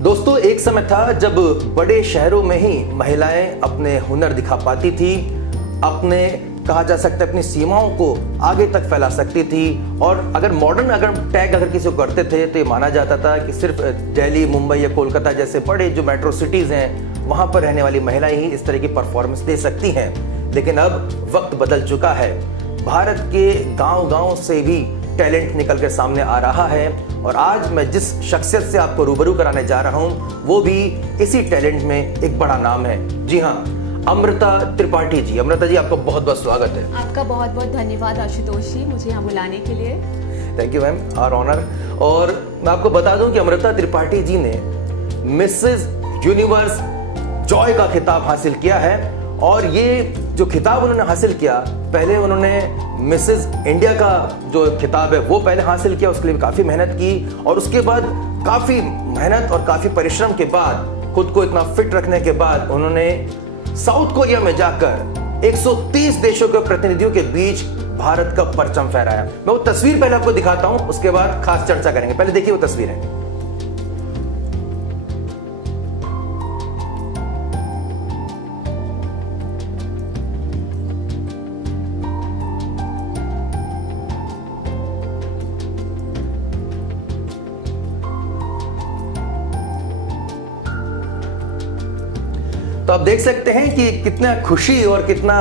दोस्तों, एक समय था जब बड़े शहरों में ही महिलाएं अपने हुनर दिखा पाती थी, अपने कहा जा सकता है अपनी सीमाओं को आगे तक फैला सकती थी। और अगर मॉडर्न टैग किसी को करते थे तो ये माना जाता था कि सिर्फ दिल्ली, मुंबई या कोलकाता जैसे बड़े जो मेट्रो सिटीज़ हैं वहाँ पर रहने वाली महिलाएं ही इस तरह की परफॉर्मेंस दे सकती हैं। लेकिन अब वक्त बदल चुका है। भारत के गांव-गांव से भी टैलेंट निकल कर सामने आ रहा है। और आज मैं जिस शख्सियत से आपको रूबरू कराने जा रहा हूँ वो भी इसी टैलेंट में एक बड़ा नाम है। जी हाँ, अमृता त्रिपाठी जी। अमृता जी, आपका बहुत बहुत स्वागत है। आपका बहुत बहुत धन्यवाद आशुतोष जी, मुझे यहाँ बुलाने के लिए। Thank you ma'am, our honour. और मैं आपको बता दूं कि अमृता त्रिपाठी जी ने मिसेस यूनिवर्स जॉय का खिताब हासिल किया है। और ये जो खिताब उन्होंने हासिल किया, पहले उन्होंने मिसेस इंडिया का जो खिताब है वो पहले हासिल किया, उसके लिए काफ़ी मेहनत की। और उसके बाद काफ़ी मेहनत और काफ़ी परिश्रम के बाद, खुद को इतना फिट रखने के बाद, उन्होंने साउथ कोरिया में जाकर 130 देशों के प्रतिनिधियों के बीच भारत का परचम फहराया। मैं वो तस्वीर पहले आपको दिखाता हूं, उसके बाद खास चर्चा करेंगे। पहले देखिए वो तस्वीर है। तो आप देख सकते हैं कि कितना खुशी और कितना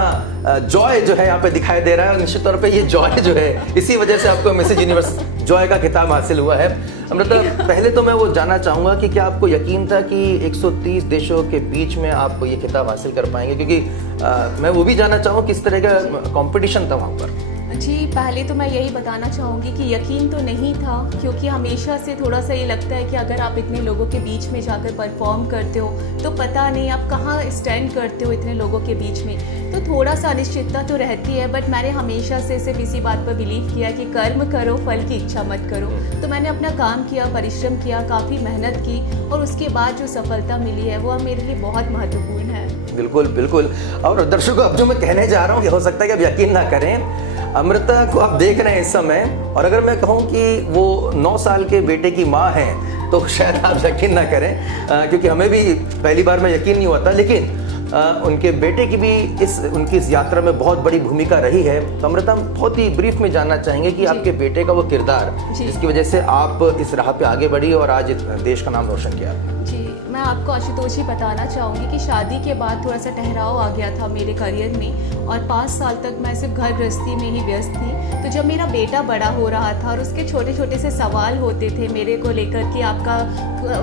जॉय जो है यहाँ पे दिखाई दे रहा है। और निश्चित तौर पे ये जॉय जो है, इसी वजह से आपको मिसेस यूनिवर्स जॉय का खिताब हासिल हुआ है। अमृता, पहले तो मैं वो जानना चाहूँगा कि क्या आपको यकीन था कि 130 देशों के बीच में आप ये खिताब हासिल कर पाएंगे? क्योंकि मैं वो भी जानना चाहूँ किस तरह का कंपटीशन था वहाँ पर। जी, पहले तो मैं यही बताना चाहूँगी कि यकीन तो नहीं था, क्योंकि हमेशा से थोड़ा सा ये लगता है कि अगर आप इतने लोगों के बीच में जाकर परफॉर्म करते हो तो पता नहीं आप कहाँ स्टैंड करते हो इतने लोगों के बीच में, तो थोड़ा सा अनिश्चितता तो रहती है। बट मैंने हमेशा से सिर्फ इसी बात पर बिलीव किया कि कर्म करो, फल की इच्छा मत करो। तो मैंने अपना काम किया, परिश्रम किया, काफ़ी मेहनत की, और उसके बाद जो सफलता मिली है वो मेरे लिए बहुत महत्वपूर्ण है। बिल्कुल बिल्कुल। और दर्शकों, अब जो मैं कहने जा रहा हूँ हो सकता है कि आप यकीन ना करें। अमृता को आप देख रहे हैं इस समय, और अगर मैं कहूँ कि वो 9 साल के बेटे की माँ है तो शायद आप यकीन ना करें, क्योंकि हमें भी पहली बार में यकीन नहीं हुआ था। लेकिन उनके बेटे की भी उनकी इस यात्रा में बहुत बड़ी भूमिका रही है। तो अमृता, हम बहुत ही ब्रीफ में जानना चाहेंगे कि आपके बेटे का वो किरदार जिसकी वजह से आप इस राह पे आगे बढ़ी और आज देश का नाम रोशन किया। जी, मैं आपको आशुतोष जी बताना चाहूँगी कि शादी के बाद थोड़ा सा ठहराव आ गया था मेरे करियर में, और 5 साल तक मैं सिर्फ घर गृहस्थी में ही व्यस्त थी। तो जब मेरा बेटा बड़ा हो रहा था और उसके छोटे छोटे से सवाल होते थे मेरे को लेकर कि आपका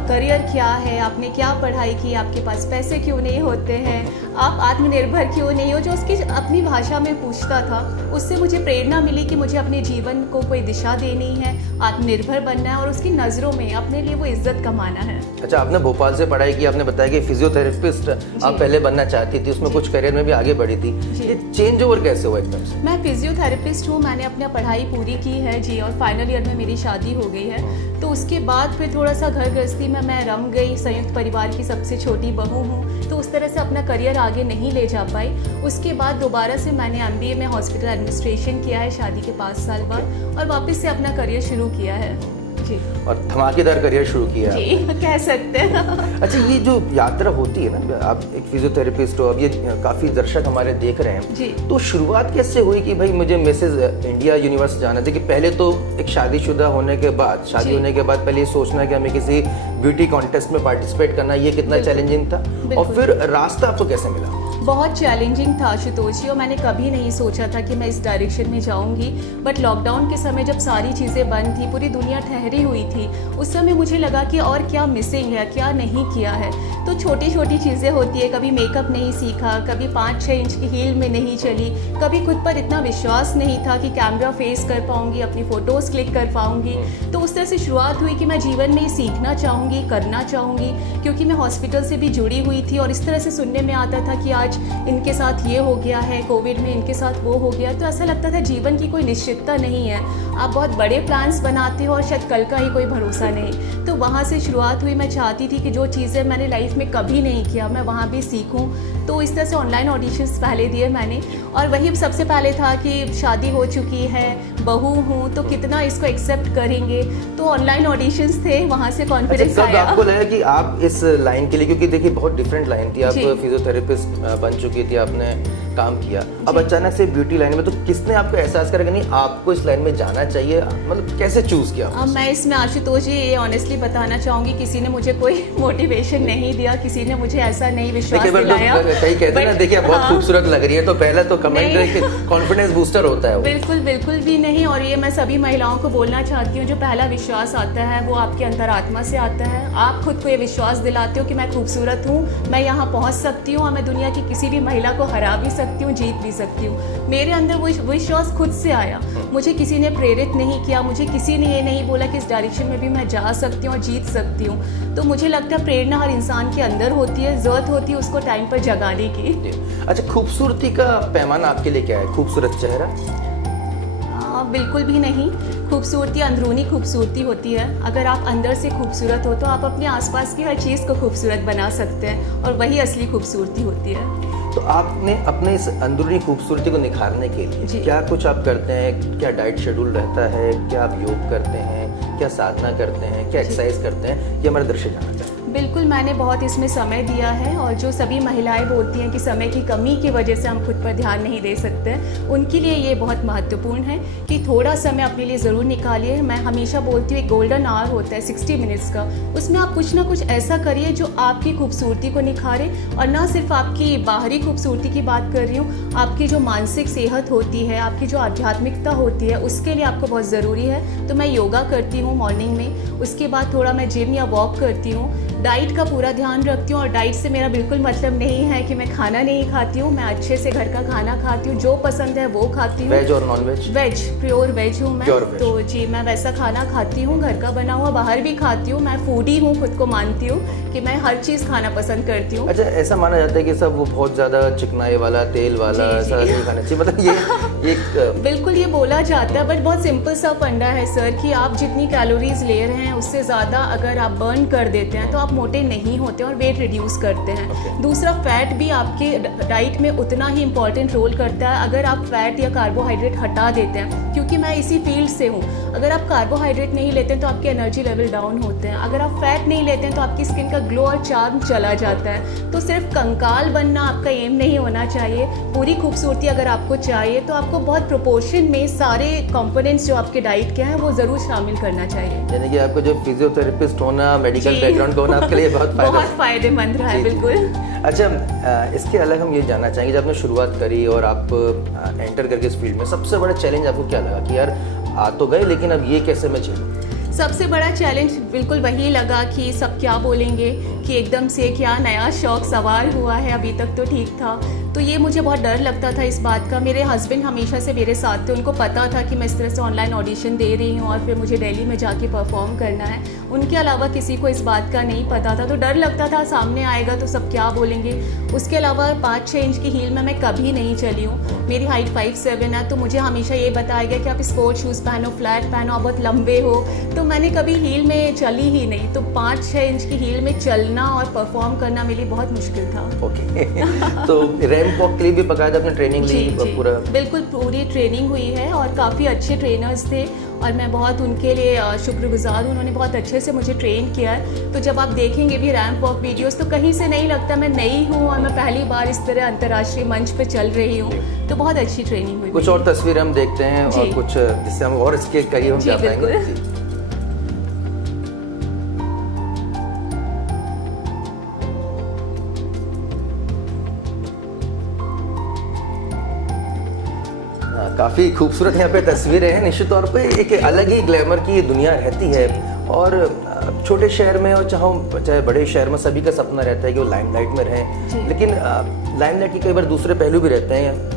करियर क्या है, आपने क्या पढ़ाई की, आपके पास पैसे क्यों नहीं होते हैं, आप आत्मनिर्भर क्यों नहीं हो, जो उसकी अपनी भाषा में पूछता था, उससे मुझे प्रेरणा मिली कि मुझे अपने जीवन को कोई दिशा देनी है, आत्मनिर्भर बनना है और उसकी नज़रों में अपने लिए वो इज्जत कमाना है। अच्छा, आपने भोपाल से पढ़ाई की, आपने बताया कि फिजियोथेरेपिस्ट आप पहले बनना चाहती थी, उसमें कुछ करियर में भी आगे बढ़ी थी। ये चेंज ओवर कैसे हुआ एकदम से? मैं फिजियोथेरेपिस्ट हूँ, मैंने अपनी पढ़ाई पूरी की है जी, और फाइनल ईयर में मेरी शादी हो गई है। तो उसके बाद फिर थोड़ा सा घर गृहस्थी में मैं रम गई, संयुक्त परिवार की सबसे छोटी बहू हूँ, तो उस तरह से अपना करियर आगे नहीं ले जा पाई। उसके बाद दोबारा से मैंने MBA में हॉस्पिटल एडमिनिस्ट्रेशन किया है शादी के 5 साल बाद, और वापस से अपना करियर शुरू किया है जी। और धमाकेदार करियर शुरू किया जी, कह सकते हैं। अच्छा, ये जो यात्रा होती है ना, आप एक फिजियोथेरेपिस्ट हो, अब ये काफ़ी दर्शक हमारे देख रहे हैं जी, तो शुरुआत कैसे हुई कि भाई मुझे मिसेस इंडिया यूनिवर्स जाना था? कि पहले तो एक शादीशुदा होने के बाद, शादी होने के बाद पहले ये सोचना कि हमें किसी ब्यूटी कॉन्टेस्ट में पार्टिसिपेट करना, ये कितना चैलेंजिंग था, और फिर रास्ता आपको कैसे मिला? बहुत चैलेंजिंग था आशुतोष जी, और मैंने कभी नहीं सोचा था कि मैं इस डायरेक्शन में जाऊंगी। बट लॉकडाउन के समय जब सारी चीज़ें बंद थी, पूरी दुनिया ठहरी हुई थी, उस समय मुझे लगा कि और क्या मिसिंग है, क्या नहीं किया है। तो छोटी छोटी चीज़ें होती है, कभी मेकअप नहीं सीखा, कभी 5-6 इंच की हील में नहीं चली, कभी खुद पर इतना विश्वास नहीं था कि कैमरा फेस कर पाऊँगी, अपनी फ़ोटोज़ क्लिक कर पाऊँगी। तो उस तरह से शुरुआत हुई कि मैं जीवन में सीखना चाहूँगी, करना चाहूँगी, क्योंकि मैं हॉस्पिटल से भी जुड़ी हुई थी, और इस तरह से सुनने में आता था कि आज इनके साथ ये हो गया है, कोविड में इनके साथ वो हो गया। तो ऐसा लगता था जीवन की कोई निश्चितता नहीं है, आप बहुत बड़े प्लान्स बनाते हो और शायद कल का ही कोई भरोसा नहीं। तो वहाँ से शुरुआत हुई, मैं चाहती थी कि जो चीज़ें मैंने लाइफ में कभी नहीं किया मैं वहाँ भी सीखूँ। तो इस तरह से ऑनलाइन ऑडिशंस पहले दिए मैंने, और वही सबसे पहले था कि शादी हो चुकी है, बहू हूँ, तो कितना इसको एक्सेप्ट करेंगे। तो ऑनलाइन ऑडिशंस थे, वहाँ से कॉन्फिडेंस अच्छा, कब आया। आपको लगा कि आप इस लाइन के लिए, क्योंकि देखिए बहुत डिफरेंट लाइन थी, आप जी। फिजियोथेरेपिस्ट बन चुकी थी, आपने काम किया, अब अचानक से ब्यूटी लाइन में, तो किसने आपको एहसास करा कि नहीं आपको इस लाइन में जाना चाहिए, मतलब कैसे चूज किया? अब मैं इसमें आशुतोष जी ये ऑनेस्टली बताना चाहूँगी, किसी ने मुझे कोई मोटिवेशन नहीं दिया, किसी ने मुझे ऐसा नहीं विश्वास देखिए दिलाया। कई कहते हैं ना, But देखिए बहुत हाँ, खूबसूरत लग रही है, तो पहले तो कमेंट नहीं। कॉन्फिडेंस बूस्टर होता है वो। बिल्कुल बिल्कुल भी नहीं। और ये मैं सभी महिलाओं को बोलना चाहती हूँ, जो पहला विश्वास आता है वो आपके अंतरात्मा से आता है। आप खुद को ये विश्वास दिलाते हो कि मैं खूबसूरत हूँ, मैं यहाँ पहुँच सकती हूँ और मैं दुनिया की किसी भी महिला को हरा भी सकती हूँ, जीत भी सकती हूँ। मेरे अंदर वो विश्वास खुद से आया, मुझे किसी ने प्रेरित नहीं किया, मुझे किसी ने ये नहीं बोला कि इस डायरेक्शन में भी मैं जा सकती हूँ और जीत सकती हूँ। तो मुझे लगता है प्रेरणा हर इंसान के अंदर होती है, ज़रूरत होती है उसको टाइम पर जगाने की। अच्छा, खूबसूरती का पैमाना आपके लिए क्या है? खूबसूरत चेहरा? बिल्कुल भी नहीं। खूबसूरती अंदरूनी खूबसूरती होती है। अगर आप अंदर से खूबसूरत हो तो आप अपने आसपास की हर चीज़ को खूबसूरत बना सकते हैं, और वही असली खूबसूरती होती है। तो आपने अपने इस अंदरूनी खूबसूरती को निखारने के लिए क्या कुछ आप करते हैं? क्या डाइट शेड्यूल रहता है? क्या आप योग करते हैं? क्या साधना करते हैं? क्या एक्सरसाइज करते हैं? ये हमारे दर्शक जानना चाहते हैं। बिल्कुल, मैंने बहुत इसमें समय दिया है, और जो सभी महिलाएं बोलती हैं कि समय की कमी की वजह से हम खुद पर ध्यान नहीं दे सकते, उनके लिए ये बहुत महत्वपूर्ण है कि थोड़ा समय अपने लिए ज़रूर निकालिए। मैं हमेशा बोलती हूँ एक गोल्डन आवर होता है 60 मिनट्स का, उसमें आप कुछ ना कुछ ऐसा करिए जो आपकी खूबसूरती को निखारे, और ना सिर्फ आपकी बाहरी खूबसूरती की बात कर रही हूँ, आपकी जो मानसिक सेहत होती है, आपकी जो आध्यात्मिकता होती है, उसके लिए आपको बहुत ज़रूरी है। तो मैं योगा करती हूँ मॉर्निंग में, उसके बाद थोड़ा मैं जिम या वॉक करती हूँ। डाइट का पूरा ध्यान रखती हूँ, और डाइट से मेरा बिल्कुल मतलब नहीं है कि मैं खाना नहीं खाती हूँ, मैं अच्छे से घर का खाना खाती हूँ, जो पसंद है वो खाती हूँ। वेज और non veg? Veg, pure veg हूँ मैं। Pure veg। तो जी, मैं वैसा खाना खाती हूँ, घर का बना हुआ, बाहर भी खाती हूँ। मैं फूडी हूँ, खुद को मानती हूँ कि मैं हर चीज़ खाना पसंद करती हूँ। अच्छा, ऐसा माना जाता है कि सब वो बहुत ज़्यादा चिकनाई वाला, तेल वाला ऐसा नहीं खाना चाहिए, मतलब ये एक बिल्कुल ये बोला जाता है, बट बहुत सिंपल सा फंडा है सर कि आप जितनी कैलोरीज ले रहे हैं उससे ज़्यादा अगर आप बर्न कर देते हैं तो आप मोटे नहीं होते और वेट रिड्यूस करते हैं। दूसरा, फैट भी आपके डाइट में उतना ही इम्पॉर्टेंट रोल करता है। अगर आप फैट या कार्बोहाइड्रेट हटा देते हैं, क्योंकि मैं इसी फील्ड से हूँ, अगर आप कार्बोहाइड्रेट नहीं लेते हैं तो आपके एनर्जी लेवल डाउन होते हैं। अगर आप फैट नहीं लेते हैं तो आपकी स्किन का ग्लो और चार्म चला जाता है। तो सिर्फ कंकाल बनना आपका एम नहीं होना चाहिए। पूरी खूबसूरती अगर आपको चाहिए तो आपको बहुत प्रोपोर्शन में सारे कंपोनेंट्स जो आपके डाइट के हैं वो ज़रूर शामिल करना चाहिए। यानी कि आपको जो फिजियोथेरेपिस्ट होना, मेडिकल बैकग्राउंड का होना आपके लिए बहुत फायदेमंद रहा है। बिल्कुल। अच्छा, इसके अलग हम ये जानना चाहेंगे, जब आपने शुरुआत करी और आप एंटर करके इस फील्ड में, सबसे बड़ा चैलेंज आपको क्या लगा कि यार आ तो गए लेकिन अब ये कैसे मैं झेलूं? सबसे बड़ा चैलेंज बिल्कुल वही लगा कि सब क्या बोलेंगे, कि एकदम से क्या नया शौक सवार हुआ है, अभी तक तो ठीक था। तो ये मुझे बहुत डर लगता था इस बात का। मेरे हस्बैंड हमेशा से मेरे साथ थे, उनको पता था कि मैं इस तरह से ऑनलाइन ऑडिशन दे रही हूँ और फिर मुझे दिल्ली में जाके परफॉर्म करना है। उनके अलावा किसी को इस बात का नहीं पता था, तो डर लगता था सामने आएगा तो सब क्या बोलेंगे। उसके अलावा 5-6 इंच की हील में मैं कभी नहीं चली हूँ। मेरी हाइट 5'7" है, तो मुझे हमेशा ये बताया गया कि आप स्पोर्ट शूज़ पहनो, फ्लैट पहनो, आप बहुत लंबे हो। तो मैंने कभी हील में चली ही नहीं। तो 5-6 इंच की हील में चलना और परफॉर्म करना मेरे लिए बहुत मुश्किल था। ओके। तो रैंप वॉक के लिए भी बकायदा आपने ट्रेनिंग ली? पूरा बिल्कुल पूरी ट्रेनिंग हुई है, और काफ़ी अच्छे ट्रेनर्स थे, और मैं बहुत उनके लिए शुक्रगुजार हूँ। उन्होंने बहुत अच्छे से मुझे ट्रेन किया है। तो जब आप देखेंगे भी रैंप वॉक वीडियोस, तो कहीं से नहीं लगता मैं नई हूँ और मैं पहली बार इस तरह अंतर्राष्ट्रीय मंच पे चल रही हूँ। तो बहुत अच्छी ट्रेनिंग हुई। कुछ और तस्वीरें हम देखते हैं और कुछ जिससे हम और इसके करियर हम जा पाएंगे। काफ़ी खूबसूरत यहाँ पे तस्वीरें हैं। निश्चित तौर पे एक अलग ही ग्लैमर की दुनिया रहती है, और छोटे शहर में और चाहे बड़े शहर में सभी का सपना रहता है कि वो लाइमलाइट में रहें, लेकिन लाइमलाइट के कई बार दूसरे पहलू भी रहते हैं।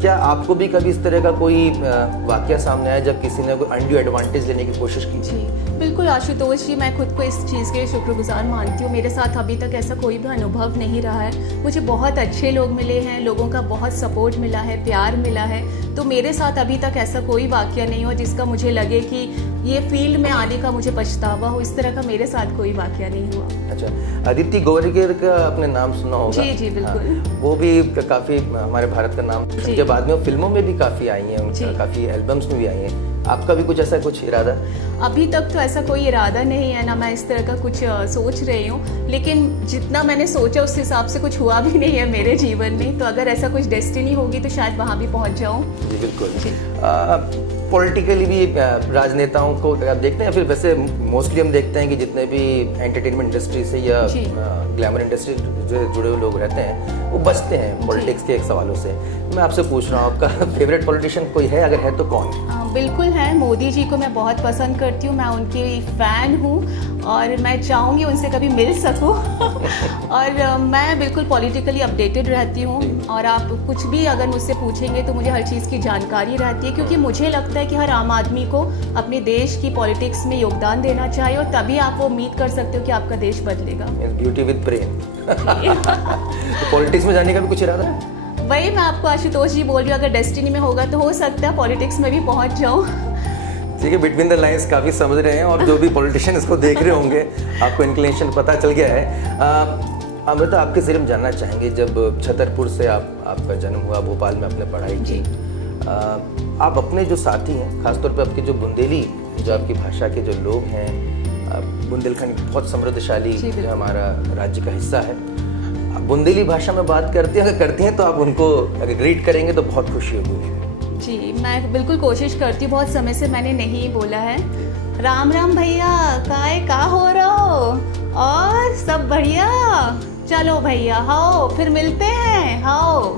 क्या आपको भी कभी इस तरह का कोई वाकया सामने आया जब किसी ने कोई अनड्यू एडवांटेज लेने की कोशिश की? जी बिल्कुल आशुतोष जी, मैं खुद को इस चीज़ के लिए शुक्रगुजार मानती हूँ। मेरे साथ अभी तक ऐसा कोई भी अनुभव नहीं रहा है। मुझे बहुत अच्छे लोग मिले हैं, लोगों का बहुत सपोर्ट मिला है, प्यार मिला है। तो मेरे साथ अभी तक ऐसा कोई वाकया नहीं हुआ जिसका मुझे लगे कि ये फील्ड में आने का मुझे पछतावा हो, इस तरह का मेरे साथ कोई वाकया नहीं हुआ। अच्छा, अदिति गोवरकर का आपने नाम सुना होगा। जी जी बिल्कुल। हाँ, वो भी काफी हमारे भारत का नाम, जी। जब बाद में वो फिल्मों में भी काफी आई हैं, काफी एल्बम्स में भी आई हैं। आपका भी कुछ ऐसा कुछ इरादा? अभी तक तो ऐसा कोई इरादा नहीं है, ना मैं इस तरह का कुछ सोच रही हूँ, लेकिन जितना मैंने सोचा उस हिसाब से कुछ हुआ भी नहीं है मेरे जीवन में। तो अगर ऐसा कुछ डेस्टिनी होगी तो शायद वहाँ भी पहुँच जाऊँ। जी बिल्कुल। पॉलिटिकली भी राजनेताओं को आप देखते हैं, फिर वैसे मोस्टली हम देखते हैं कि जितने भी एंटरटेनमेंट इंडस्ट्री से या ग्लैमर इंडस्ट्री से जुड़े हुए लोग रहते हैं वो बचते हैं पॉलिटिक्स के एक सवालों से। मैं आपसे पूछ रहा हूँ, आपका फेवरेट पॉलिटिशियन कोई है? अगर है तो कौन? बिल्कुल है, मोदी जी को मैं बहुत पसंद करती हूँ, मैं उनकी फ़ैन हूँ और मैं चाहूँगी उनसे कभी मिल सकूँ और मैं बिल्कुल पॉलिटिकली अपडेटेड रहती हूँ और आप कुछ भी अगर मुझसे पूछेंगे तो मुझे हर चीज़ की जानकारी रहती है, क्योंकि मुझे लगता है कि हर आम आदमी को अपने देश की पॉलिटिक्स में योगदान देना चाहिए और तभी आप वो उम्मीद कर सकते हो कि आपका देश बदलेगा। Beauty with brain. तो पॉलिटिक्स में जाने का भी कुछ इरादा है? वही मैं आपको आशुतोष जी बोल रही हूँ, अगर डेस्टिनी में होगा तो हो सकता है पॉलिटिक्स में भी पहुँच जाऊँ। ठीक है, बिटवीन द लाइंस काफ़ी समझ रहे हैं और जो भी पॉलिटिशियन इसको देख रहे होंगे आपको इंक्लिनेशन पता चल गया है। अमृता, आपके ज़रिए हम जानना चाहेंगे, जब छतरपुर से आपका जन्म हुआ, भोपाल में आपने पढ़ाई की, आप अपने जो साथी हैं, खासतौर पे आपके जो बुंदेली, जो आपकी भाषा के जो लोग हैं, बुंदेलखंड बहुत समृद्धशाली जो हमारा राज्य का हिस्सा है, आप बुंदेली भाषा में बात करती हैं, अगर करती हैं तो आप उनको अगर ग्रीट करेंगे तो बहुत खुशी होगी। जी, मैं बिल्कुल कोशिश करती हूँ, बहुत समय से मैंने नहीं बोला है। राम राम भैया, का हो रहा हो और सब बढ़िया? चलो भैया हाओ फिर मिलते हैं, हाओ।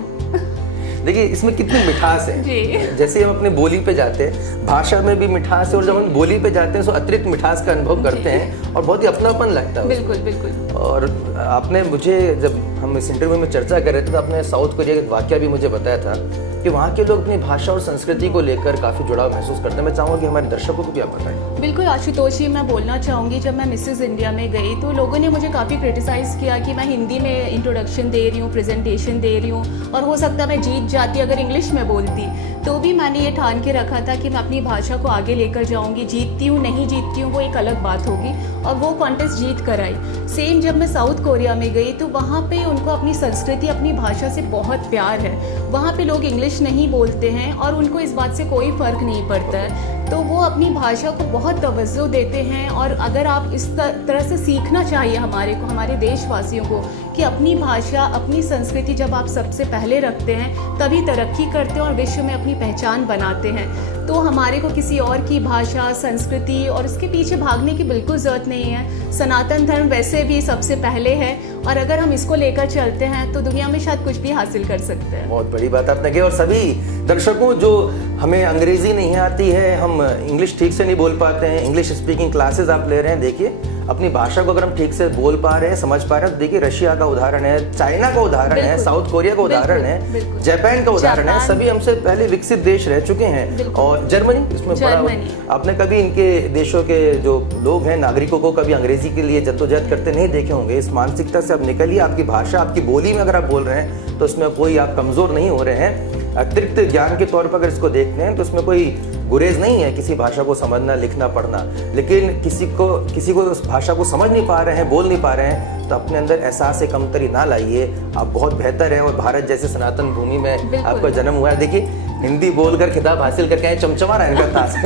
देखिए इसमें कितनी मिठास है। जी। जैसे हम अपने बोली पे जाते हैं, भाषा में भी मिठास है, और जब हम बोली पे जाते हैं तो अतिरिक्त मिठास का अनुभव करते हैं और बहुत ही अपनापन लगता है। बिल्कुल बिल्कुल। और आपने मुझे, जब हम इस इंटरव्यू में चर्चा कर रहे थे तो आपने साउथ कोरिया का वाकया भी मुझे बताया था कि वहाँ के लोग अपनी भाषा और संस्कृति को लेकर काफ़ी जुड़ाव महसूस करते हैं। मैं चाहूँगा कि हमारे दर्शकों को भी आप बताएं। बिल्कुल आशुतोष जी, मैं बोलना चाहूँगी, जब मैं मिसेस इंडिया में गई तो लोगों ने मुझे काफ़ी क्रिटिसाइज़ किया कि मैं हिंदी में इंट्रोडक्शन दे रही हूँ, प्रेजेंटेशन दे रही हूँ, और हो सकता मैं जीत जाती अगर इंग्लिश में बोलती। तो भी मैंने ये ठान के रखा था कि मैं अपनी भाषा को आगे लेकर जाऊँगी। जीतती हूँ नहीं जीतती हूँ वो एक अलग बात होगी, और वो कॉन्टेस्ट जीत कर आई। सेम जब मैं साउथ कोरिया में गई तो वहाँ पे उनको अपनी संस्कृति, अपनी भाषा से बहुत प्यार है। वहाँ पे लोग इंग्लिश नहीं बोलते हैं और उनको इस बात से कोई फ़र्क नहीं पड़ता है, तो वो अपनी भाषा को बहुत तवज्जो देते हैं। और अगर आप इस तरह से सीखना चाहिए हमारे देशवासियों को कि अपनी भाषा, अपनी संस्कृति जब आप सबसे पहले रखते हैं तभी तरक्की करते हैं और विश्व में अपनी पहचान बनाते हैं। तो हमारे को किसी और की भाषा, संस्कृति और इसके पीछे भागने की बिल्कुल ज़रूरत नहीं है। सनातन धर्म वैसे भी सबसे पहले है, और अगर हम इसको लेकर चलते हैं तो दुनिया में शायद कुछ भी हासिल कर सकते हैं। बहुत बड़ी बात आपने की। और सभी दर्शकों, जो हमें अंग्रेजी नहीं आती है, हम इंग्लिश ठीक से नहीं बोल पाते हैं, इंग्लिश स्पीकिंग क्लासेस आप ले रहे हैं, देखिए अपनी भाषा को अगर हम ठीक से बोल पा रहे हैं, समझ पा रहे हैं, तो देखिए रशिया का उदाहरण है, चाइना का उदाहरण है, साउथ कोरिया का उदाहरण है, जापान का उदाहरण है, सभी हमसे पहले विकसित देश रह चुके हैं। और जर्मनी इसमें बड़ा, आपने कभी इनके देशों के जो लोग हैं, नागरिकों को कभी अंग्रेजी के लिए जद्दोजहद करते नहीं देखे होंगे। इस मानसिकता से अब निकलिए, आपकी भाषा, आपकी बोली में अगर आप बोल रहे हैं तो इसमें कोई आप कमजोर नहीं हो रहे हैं। अतिरिक्त ज्ञान के तौर पर अगर इसको देखते हैं तो इसमें कोई गुरेज नहीं है किसी भाषा को समझना, लिखना, पढ़ना। लेकिन किसी को उस भाषा को समझ नहीं पा रहे हैं, बोल नहीं पा रहे हैं, तो अपने अंदर एहसास कमतरी ना लाइए, आप बहुत बेहतर हैं। और भारत जैसे सनातन भूमि में आपका जन्म हुआ है, देखिए हिंदी बोलकर खिताब हासिल करके आए, चमचमा रहा है इनका ताज।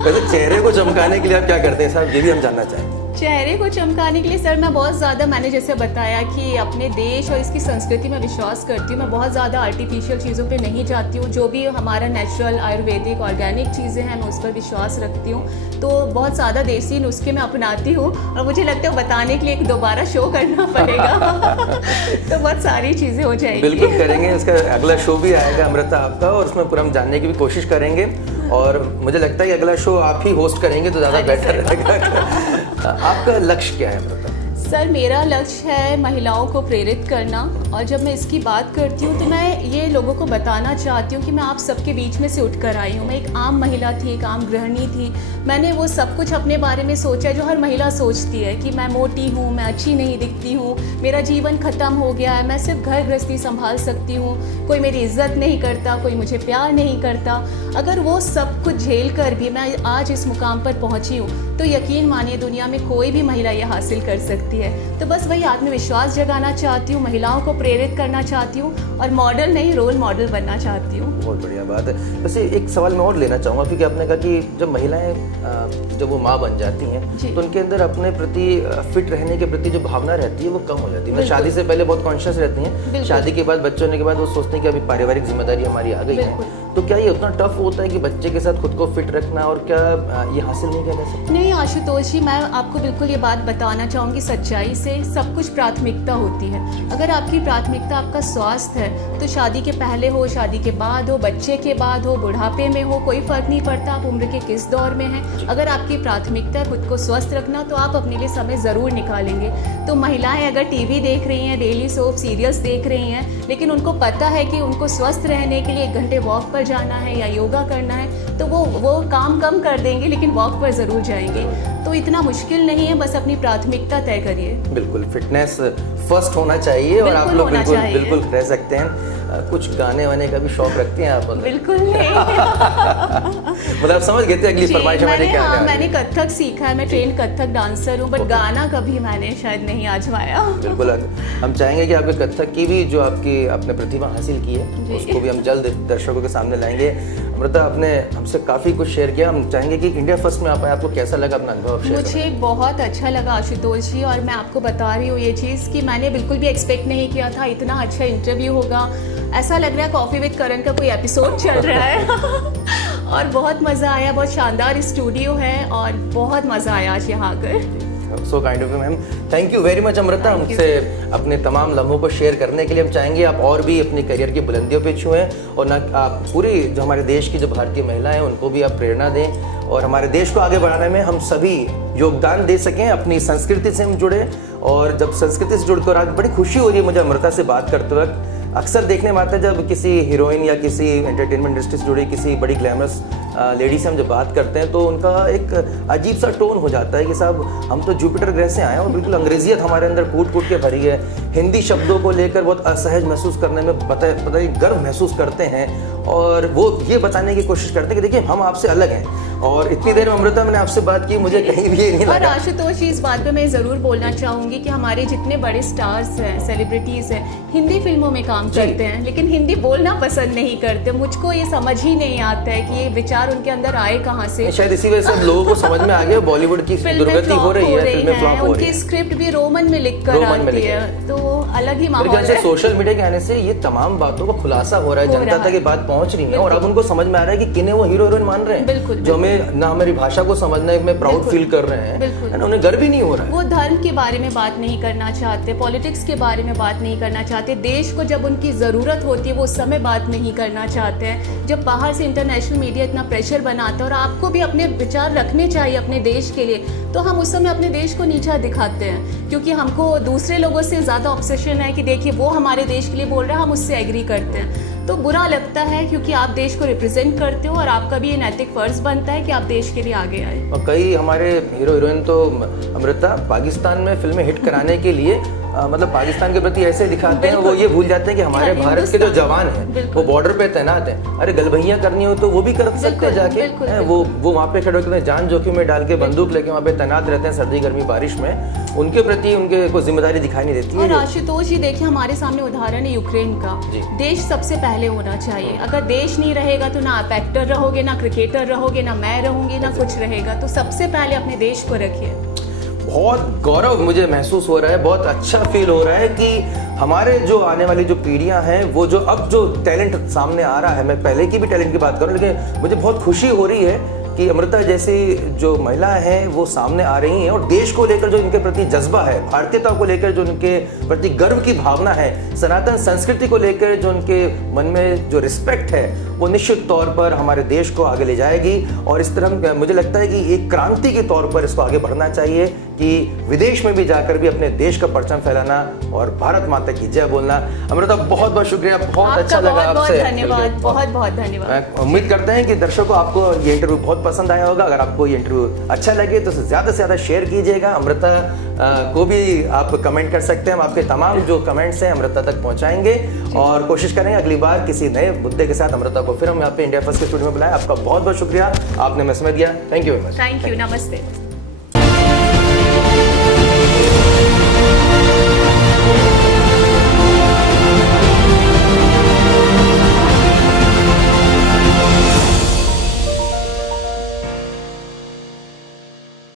वैसे चेहरे को चमकाने के लिए आप क्या करते हैं साहब, ये भी हम जानना चाहें। चेहरे को चमकाने के लिए सर मैं बहुत ज़्यादा, मैंने जैसे बताया कि अपने देश और इसकी संस्कृति में विश्वास करती हूँ। मैं बहुत ज़्यादा आर्टिफिशियल चीज़ों पे नहीं जाती हूँ, जो भी हमारा नेचुरल, आयुर्वेदिक, ऑर्गेनिक चीज़ें हैं मैं उस पर विश्वास रखती हूँ। तो बहुत ज़्यादा देसी नुस्खे मैं अपनाती हूँ, और मुझे लगता है बताने के लिए एक दोबारा शो करना पड़ेगा तो बहुत सारी चीज़ें हो जाएंगी। बिल्कुल करेंगे, इसका अगला शो भी आएगा अमृता आपका, और उसमें पूरा हम जानने की भी कोशिश करेंगे। और मुझे लगता है कि अगला शो आप ही होस्ट करेंगे तो ज़्यादा बेटर रहेगा। आपका लक्ष्य क्या है अमृता? सर, मेरा लक्ष्य है महिलाओं को प्रेरित करना, और जब मैं इसकी बात करती हूँ तो मैं ये लोगों को बताना चाहती हूँ कि मैं आप सबके बीच में से उठकर आई हूँ। मैं एक आम महिला थी, एक आम गृहिणी थी। मैंने वो सब कुछ अपने बारे में सोचा जो हर महिला सोचती है कि मैं मोटी हूँ, मैं अच्छी नहीं दिखती हूँ, मेरा जीवन ख़त्म हो गया है, मैं सिर्फ घर गृहस्थी संभाल सकती हूँ, कोई मेरी इज्जत नहीं करता, कोई मुझे प्यार नहीं करता। अगर वो सब कुछ झेल कर भी मैं आज इस मुकाम पर पहुँची हूँ तो यकीन मानिए दुनिया में कोई भी महिला ये हासिल कर सकती है। तो बस वही आत्मविश्वास जगाना चाहती हूँ, महिलाओं को प्रेरित करना चाहती हूँ, और मॉडल नहीं रोल मॉडल बनना चाहती हूँ। बहुत बढ़िया बात है। वैसे एक सवाल मैं और लेना चाहूँगा, क्योंकि आपने कहा कि जब महिलाएं जब वो माँ बन जाती हैं तो उनके अंदर अपने प्रति फिट रहने के प्रति जो भावना रहती है वो कम हो जाती है। शादी से पहले बहुत कॉन्शियस रहती हैं, शादी के बाद बच्चे होने के बाद वो सोचते हैं कि अभी पारिवारिक जिम्मेदारी हमारी आ गई है। तो क्या ये उतना टफ होता है कि बच्चे के साथ खुद को फिट रखना, और क्या ये हासिल नहीं किया जा सकता? नहीं आशुतोष जी, मैं आपको बिल्कुल ये बात बताना चाहूँगी सच्चाई से। सब कुछ प्राथमिकता होती है। अगर आपकी प्राथमिकता आपका स्वास्थ्य है तो शादी के पहले हो, शादी के बाद हो, बच्चे के बाद हो, बुढ़ापे में हो, कोई फर्क नहीं पड़ता आप उम्र के किस दौर में हैं। अगर आपकी प्राथमिकता है खुद को स्वस्थ रखना तो आप अपने लिए समय ज़रूर निकालेंगे। तो महिलाएं अगर टीवी देख रही हैं, डेली सोप सीरियल्स देख रही हैं, लेकिन उनको पता है कि उनको स्वस्थ रहने के लिए 1 घंटे वॉक पर जाना है या योगा करना है, तो वो काम कम कर देंगे लेकिन वॉक पर ज़रूर जाएंगे। तो इतना मुश्किल नहीं है, बस अपनी प्राथमिकता तय करिए। बिल्कुल, फिटनेस फर्स्ट होना चाहिए और आप लोग बिल्कुल रह सकते हैं। कुछ गाने वाने का भी शौक रखती हैं आप? बिल्कुल नहीं। मतलब समझ गए थे अगली फरमाइश हमारी क्या है? मैंने कथक सीखा है, मैं ट्रेन कथक डांसर हूँ, बट गाना कभी मैंने शायद नहीं आजमाया। बिल्कुल, हम चाहेंगे कि आपके कथक की भी जो आपने प्रतिभा हासिल की है उसको भी हम जल्द दर्शकों के सामने लाएंगे। अमृता, आपने हमसे काफ़ी कुछ शेयर किया। हम चाहेंगे कि इंडिया फर्स्ट में आप आए, आपको कैसा लगा अपना अनुभव शेयर? मुझे बहुत अच्छा लगा आशुतोष जी, और मैं आपको बता रही हूँ ये चीज़ कि मैंने बिल्कुल भी एक्सपेक्ट नहीं किया था इतना अच्छा इंटरव्यू होगा। ऐसा लग रहा है कॉफ़ी विद करण का कोई एपिसोड चल रहा है। और बहुत मज़ा आया, बहुत शानदार स्टूडियो है और बहुत मज़ा आया आज यहाँ आकर। So kind of you ma'am, thank you very much Amrita, हमसे अपने तमाम लम्हों को शेयर करने के लिए। हम चाहेंगे आप और भी अपनी करियर की बुलंदियों पे छुएं और ना आप पूरी जो हमारे देश की जो भारतीय महिलाएं हैं उनको भी आप प्रेरणा दें और हमारे देश को आगे बढ़ाने में हम सभी योगदान दे सकें। अपनी संस्कृति से हम जुड़े, और जब संस्कृति से जुड़कर आज बड़ी खुशी हो रही है मुझे अमृता से बात करते वक्त। अक्सर देखने में आता है जब किसी हीरोइन या किसी एंटरटेनमेंट इंडस्ट्री से जुड़ी किसी बड़ी ग्लैमरस लेडी से हम जब बात करते हैं तो उनका एक अजीब सा टोन हो जाता है कि साहब हम तो जुपिटर ग्रह से आए हैं और बिल्कुल अंग्रेजियत हमारे अंदर कूट कूट के भरी है। हिंदी शब्दों को लेकर बहुत असहज महसूस करने में पता ही गर्व महसूस करते हैं और वो ये बताने की कोशिश करते हैं कि देखिए हम आपसे अलग हैं। और इतनी देर में अमृता मैंने आपसे बात की, मुझे कहीं भी ये नहीं लगा। और आशुतोष, इस बात पे मैं ज़रूर बोलना चाहूँगी कि हमारे जितने बड़े स्टार्स हैं, सेलिब्रिटीज़ हैं, हिंदी फिल्मों में काम करते हैं लेकिन हिंदी बोलना पसंद नहीं करते। मुझको ये समझ ही नहीं आता है कि ये विचार उनके अंदर आए कहाँ से। शायद इसी वजह से लोगों को समझ में आ गया बॉलीवुड की दुर्गति हो रही है, फिल्में फ्लॉप हो रही उनकी है। स्क्रिप्ट भी रोमन में लिख कर आती है, तो अलग ही माहौल है। सोशल मीडिया के आने से ये तमाम बातों का खुलासा हो रहा है, जनता तक ये बात पहुंच रही है और अब उनको समझ में आ रहा है कि किन्हें वो हीरो हीरोइन मान रहे हैं, जो हमें ना हमारी भाषा को समझने में प्राउड फील कर रहे हैं, उन्हें गर्व ही नहीं हो रहा है। वो धर्म के बारे में बात नहीं करना चाहते, पॉलिटिक्स के बारे में बात नहीं करना चाहते, देश को जब उनकी ज़रूरत होती है वो उस समय बात नहीं करना चाहते हैं। जब बाहर से इंटरनेशनल मीडिया इतना प्रेशर बनाता है और आपको भी अपने विचार रखने चाहिए अपने देश के लिए, तो हम उस समय अपने देश को नीचा दिखाते हैं क्योंकि हमको दूसरे लोगों से ज़्यादा ऑब्सेशन है कि देखिए वो हमारे देश के लिए बोल रहे हैं, हम उससे एग्री करते हैं। तो बुरा लगता है क्योंकि आप देश को रिप्रेजेंट करते हो और आपका भी ये नैतिक फर्ज बनता है कि आप देश के लिए आगे आए। और कई हमारे हीरो हीरोइन तो अमृता पाकिस्तान में फिल्में हिट कराने के लिए मतलब पाकिस्तान के प्रति ऐसे दिखाते हैं, वो ये भूल जाते हैं कि हमारे भारत के जो जवान हैं वो बॉर्डर पे तैनात हैं। अरे गलभैया करनी हो तो वो भी कर सकते हैं जाके, वो वहाँ पे खड़े होकर जान जोखिम में डाल के बंदूक लेके वहाँ पे तैनात रहते हैं सर्दी गर्मी बारिश में। उनके प्रति उनके कोई जिम्मेदारी दिखाई नहीं देती है। और आशुतोष जी देखिए, हमारे सामने उदाहरण है यूक्रेन का। देश सबसे पहले होना चाहिए। अगर देश नहीं रहेगा तो ना आप एक्टर रहोगे, ना क्रिकेटर रहोगे, ना मैं रहूंगी, ना कुछ रहेगा। तो सबसे पहले अपने देश को रखिए। बहुत गौरव मुझे महसूस हो रहा है, बहुत अच्छा फील हो रहा है कि हमारे जो आने वाली जो पीढ़ियां हैं वो जो अब जो टैलेंट सामने आ रहा है, मैं पहले की भी टैलेंट की बात करूं लेकिन मुझे बहुत खुशी हो रही है कि अमृता जैसी जो महिलाएं हैं वो सामने आ रही हैं और देश को लेकर जो इनके प्रति जज्बा है, भारतीयता को लेकर जो उनके प्रति गर्व की भावना है, सनातन संस्कृति को लेकर जो उनके मन में जो रिस्पेक्ट है वो निश्चित तौर पर हमारे देश को आगे ले जाएगी। और इस तरह मुझे लगता है कि एक क्रांति के तौर पर इसको आगे बढ़ना चाहिए कि विदेश में भी जाकर भी अपने देश का परचम फैलाना और भारत माता की जय बोलना। अमृता, बहुत बहुत शुक्रिया, बहुत अच्छा लगा आपसे। धन्यवाद, बहुत बहुत धन्यवाद। उम्मीद करते हैं कि दर्शकों आपको ये इंटरव्यू बहुत पसंद आया होगा। अगर आपको ये इंटरव्यू अच्छा लगे तो ज्यादा से ज्यादा शेयर कीजिएगा। अमृता को भी आप कमेंट कर सकते हैं, हम आपके तमाम जो कमेंट्स हैं अमृता तक पहुंचाएंगे और कोशिश करेंगे अगली बार किसी नए मुद्दे के साथ अमृता को फिर हम यहाँ पे इंडिया फर्स्ट के स्टूडियो में बुलाएं। आपका बहुत बहुत शुक्रिया, आपने हमें समय दिया। Thank you very much. Thank you, नमस्ते।